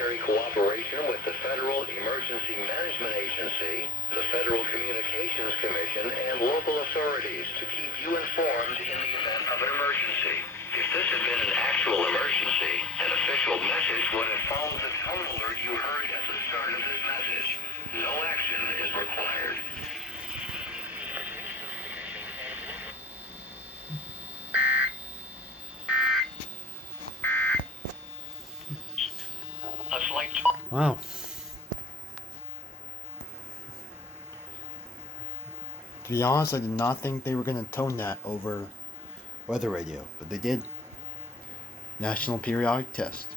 military cooperation with the Federal Emergency Management Agency, the Federal Communications Commission, and local authorities to keep you informed in the event of an emergency. If this had been an actual emergency, an official message would have followed the tone alert you heard at the start of this message. No action is required. Wow. To be honest, I did not think they were going to tone that over weather radio, but they did. National Periodic Test.